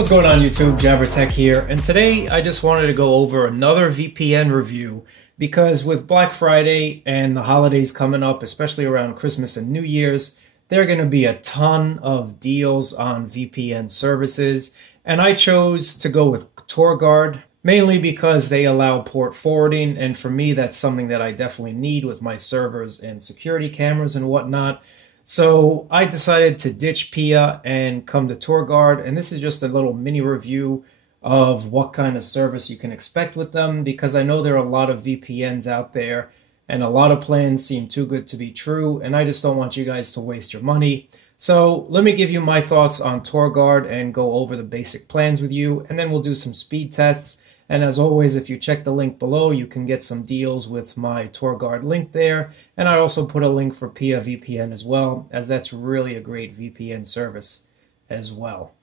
What's going on YouTube? JabberTech here, and today I just wanted to go over another VPN review because with Black Friday and the holidays coming up, especially around Christmas and New Year's, there are going to be a ton of deals on VPN services, and I chose to go with TorGuard mainly because they allow port forwarding, and for me that's something that I definitely need with my servers and security cameras and whatnot. So I decided to ditch PIA and come to TorGuard, and this is just a little mini review of what kind of service you can expect with them, because I know there are a lot of VPNs out there and a lot of plans seem too good to be true, and I just don't want you guys to waste your money. So let me give you my thoughts on TorGuard and go over the basic plans with you, and then we'll do some speed tests. And as always, if you check the link below, you can get some deals with my TorGuard link there. And I also put a link for PIA VPN as well, as that's really a great VPN service as well.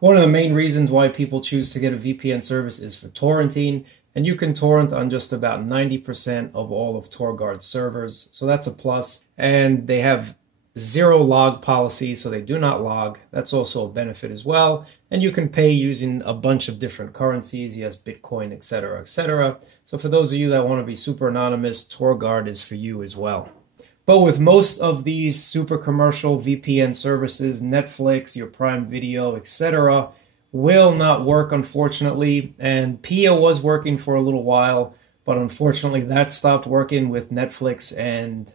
One of the main reasons why people choose to get a VPN service is for torrenting, and you can torrent on just about 90% of all of TorGuard's servers, so that's a plus. And they have zero log policy, so they do not log. That's also a benefit as well. And you can pay using a bunch of different currencies, yes, Bitcoin, etc., etc. So for those of you that want to be super anonymous, TorGuard is for you as well. But with most of these super commercial VPN services, Netflix, your Prime Video, etc., will not work, unfortunately. And PIA was working for a little while, but unfortunately that stopped working with Netflix and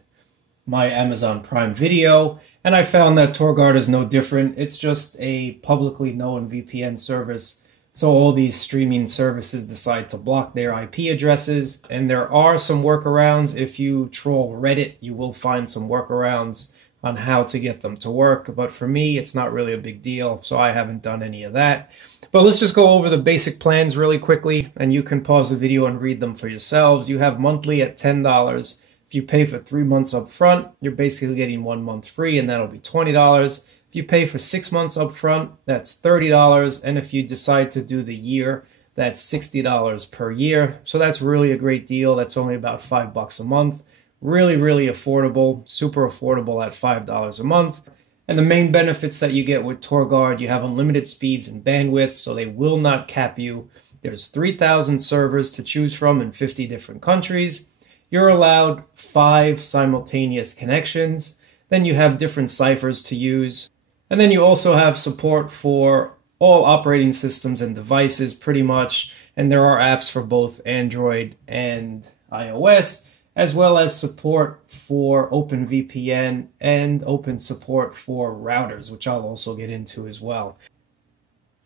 my Amazon Prime Video, and I found that TorGuard is no different. It's just a publicly known VPN service, so all these streaming services decide to block their IP addresses, and there are some workarounds. If you troll Reddit, you will find some workarounds on how to get them to work, but for me, it's not really a big deal, so I haven't done any of that. But let's just go over the basic plans really quickly, and you can pause the video and read them for yourselves. You have monthly at $10. If you pay for 3 months up front, you're basically getting 1 month free, and that'll be $20. If you pay for 6 months up front, that's $30. And if you decide to do the year, that's $60 per year. So that's really a great deal. That's only about $5 a month. Really, really affordable, super affordable at $5 a month. And the main benefits that you get with TorGuard, you have unlimited speeds and bandwidth, so they will not cap you. There's 3,000 servers to choose from in 50 different countries. You're allowed 5 simultaneous connections. Then you have different ciphers to use. And then you also have support for all operating systems and devices pretty much. And there are apps for both Android and iOS, as well as support for OpenVPN and open support for routers, which I'll also get into as well.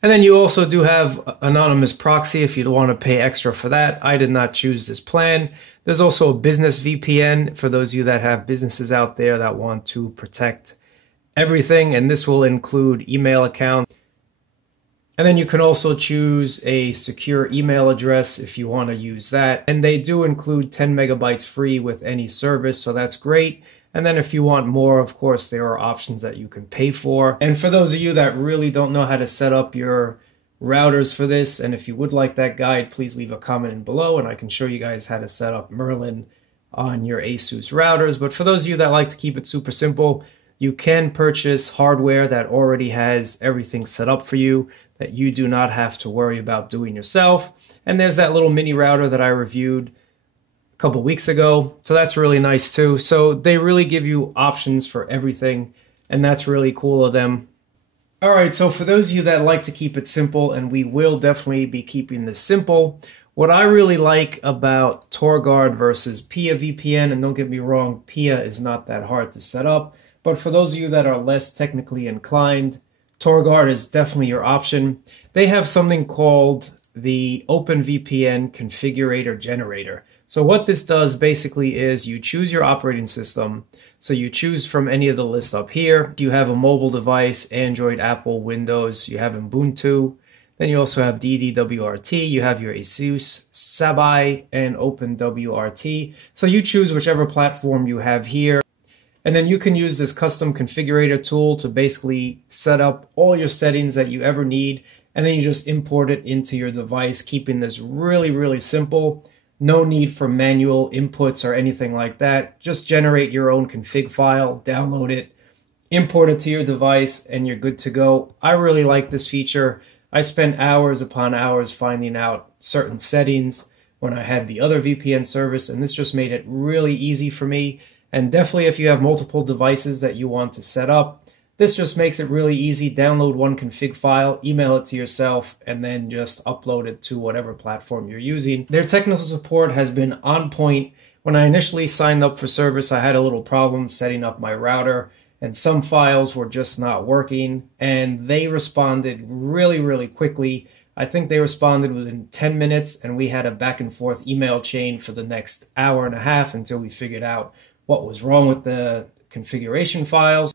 And then you also do have anonymous proxy if you want to pay extra for that. I did not choose this plan. There's also a business VPN for those of you that have businesses out there that want to protect everything, and this will include email accounts. And then you can also choose a secure email address if you want to use that. And they do include 10 megabytes free with any service, so that's great. And then if you want more, of course, there are options that you can pay for. And for those of you that really don't know how to set up your routers for this, and if you would like that guide, please leave a comment below and I can show you guys how to set up Merlin on your Asus routers. But for those of you that like to keep it super simple, you can purchase hardware that already has everything set up for you that you do not have to worry about doing yourself. And there's that little mini router that I reviewed a couple weeks ago, so that's really nice too. So they really give you options for everything, and that's really cool of them. All right, so for those of you that like to keep it simple, and we will definitely be keeping this simple, what I really like about TorGuard versus PIA VPN, and don't get me wrong, PIA is not that hard to set up, but for those of you that are less technically inclined, TorGuard is definitely your option. They have something called the OpenVPN Configurator Generator. So what this does basically is you choose your operating system. So you choose from any of the lists up here. You have a mobile device, Android, Apple, Windows, you have Ubuntu. Then you also have DDWRT, you have your Asus, Sabai, and OpenWRT. So you choose whichever platform you have here. And then you can use this custom configurator tool to basically set up all your settings that you ever need. And then you just import it into your device, keeping this really, really simple. No need for manual inputs or anything like that. Just generate your own config file, download it, import it to your device, and you're good to go. I really like this feature. I spent hours upon hours finding out certain settings when I had the other VPN service, and this just made it really easy for me. And definitely if you have multiple devices that you want to set up, this just makes it really easy. Download one config file, email it to yourself, and then just upload it to whatever platform you're using. Their technical support has been on point. When I initially signed up for service, I had a little problem setting up my router, and some files were just not working, and they responded really quickly. I think they responded within 10 minutes, and we had a back and forth email chain for the next hour and a half until we figured out what was wrong with the configuration files.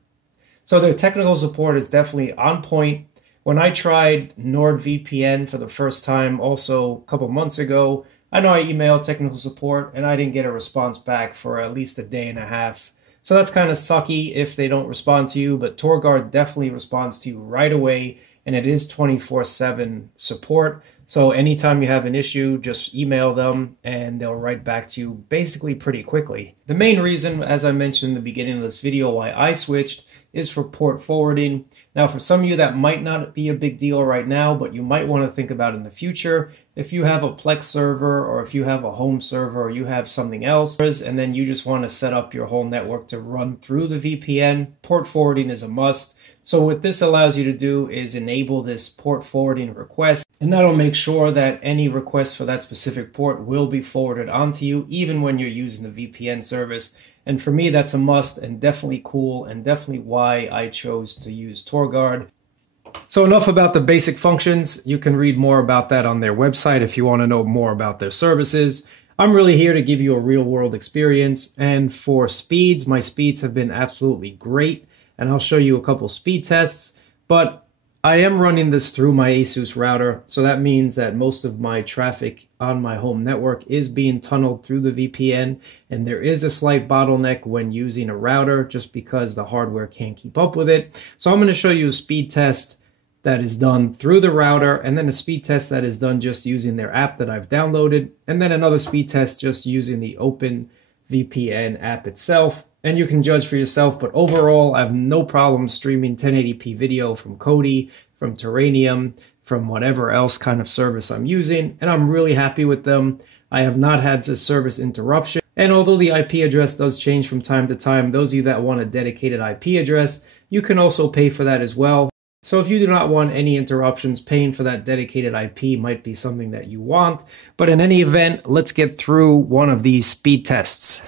So their technical support is definitely on point. When I tried NordVPN for the first time also a couple months ago, I know I emailed technical support and I didn't get a response back for at least a day and a half. So that's kind of sucky if they don't respond to you, but TorGuard definitely responds to you right away, and it is 24/7 support. So anytime you have an issue, just email them and they'll write back to you basically pretty quickly. The main reason, as I mentioned in the beginning of this video, why I switched is for port forwarding. Now, for some of you, that might not be a big deal right now, but you might want to think about in the future. If you have a Plex server, or if you have a home server, or you have something else, and then you just want to set up your whole network to run through the VPN, port forwarding is a must. So what this allows you to do is enable this port forwarding request, and that'll make sure that any request for that specific port will be forwarded onto you, even when you're using the VPN service. And for me, that's a must, and definitely cool, and definitely why I chose to use TorGuard. So enough about the basic functions. You can read more about that on their website if you want to know more about their services. I'm really here to give you a real-world experience, and for speeds, my speeds have been absolutely great, and I'll show you a couple speed tests, but I am running this through my Asus router, so that means that most of my traffic on my home network is being tunneled through the VPN, and there is a slight bottleneck when using a router just because the hardware can't keep up with it. So I'm going to show you a speed test that is done through the router, and then a speed test that is done just using their app that I've downloaded, and then another speed test just using the OpenVPN app itself. And you can judge for yourself, but overall, I have no problem streaming 1080p video from Kodi, from Terranium, from whatever else kind of service I'm using, and I'm really happy with them. I have not had this service interruption, and although the IP address does change from time to time, those of you that want a dedicated IP address, you can also pay for that as well. So if you do not want any interruptions, paying for that dedicated IP might be something that you want. But in any event, let's get through one of these speed tests.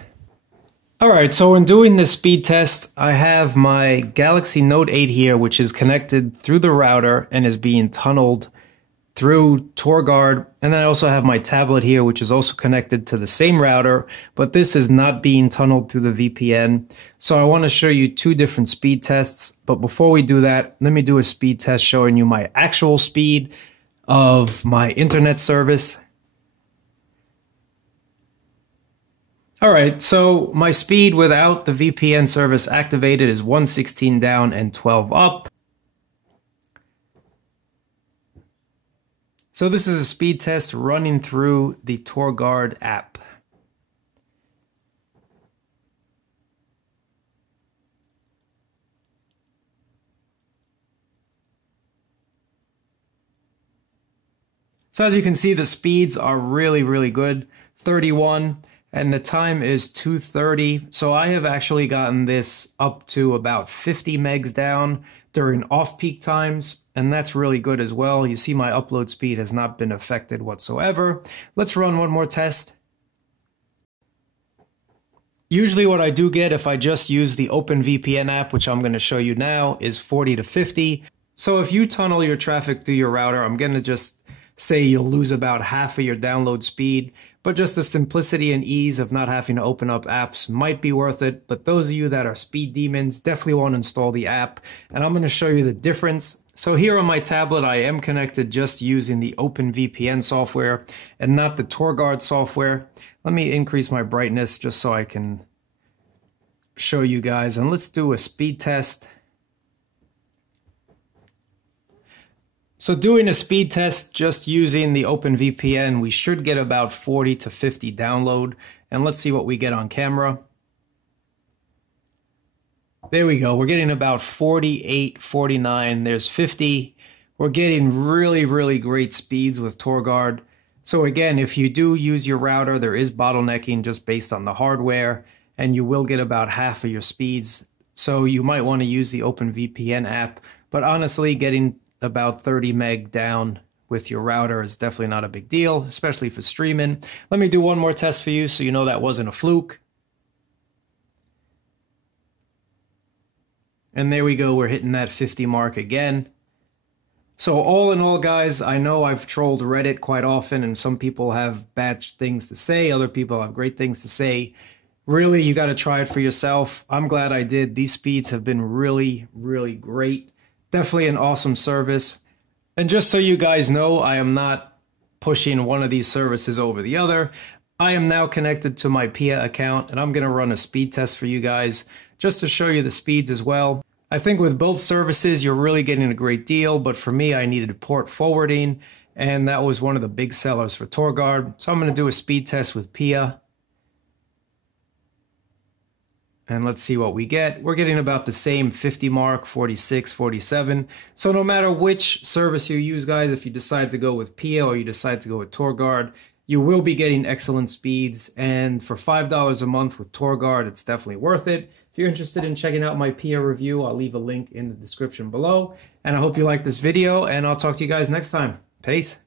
Alright, so in doing this speed test, I have my Galaxy Note 8 here, which is connected through the router and is being tunneled through TorGuard. And then I also have my tablet here, which is also connected to the same router, but this is not being tunneled through the VPN. So I want to show you two different speed tests. But before we do that, let me do a speed test showing you my actual speed of my internet service. All right, so my speed without the VPN service activated is 116 down and 12 up. So this is a speed test running through the TorGuard app. So as you can see, the speeds are really good. 31. And the time is 2:30. So I have actually gotten this up to about 50 megs down during off-peak times, and that's really good as well. You see my upload speed has not been affected whatsoever. Let's run one more test. Usually what I do get if I just use the OpenVPN app, which I'm going to show you now, is 40 to 50. So if you tunnel your traffic through your router, I'm going to just say you'll lose about half of your download speed, but just the simplicity and ease of not having to open up apps might be worth it. But those of you that are speed demons definitely want to install the app, and I'm going to show you the difference. So here on my tablet, I am connected just using the OpenVPN software and not the TorGuard software. Let me increase my brightness just so I can show you guys, and let's do a speed test. So doing a speed test just using the OpenVPN, we should get about 40 to 50 download. And let's see what we get on camera. There we go. We're getting about 48, 49. There's 50. we're getting really great speeds with TorGuard. So again, if you do use your router, there is bottlenecking just based on the hardware, and you will get about half of your speeds. So you might want to use the OpenVPN app, but honestly, getting about 30 meg down with your router is definitely not a big deal, especially for streaming. Let me do one more test for you so you know that wasn't a fluke. And there we go, we're hitting that 50 mark again. So all in all, guys, I know I've trolled Reddit quite often, and some people have bad things to say, other people have great things to say. Really, you got to try it for yourself. I'm glad I did. These speeds have been really great. Definitely an awesome service. And just so you guys know, I am not pushing one of these services over the other. I am now connected to my PIA account, and I'm going to run a speed test for you guys just to show you the speeds as well. I think with both services, you're really getting a great deal, but for me, I needed port forwarding, and that was one of the big sellers for TorGuard. So I'm going to do a speed test with PIA. And let's see what we get. We're getting about the same 50 mark, 46, 47. So no matter which service you use, guys, if you decide to go with PIA or you decide to go with TorGuard, you will be getting excellent speeds. And for $5 a month with TorGuard, it's definitely worth it. If you're interested in checking out my PIA review, I'll leave a link in the description below. And I hope you liked this video, and I'll talk to you guys next time. Peace.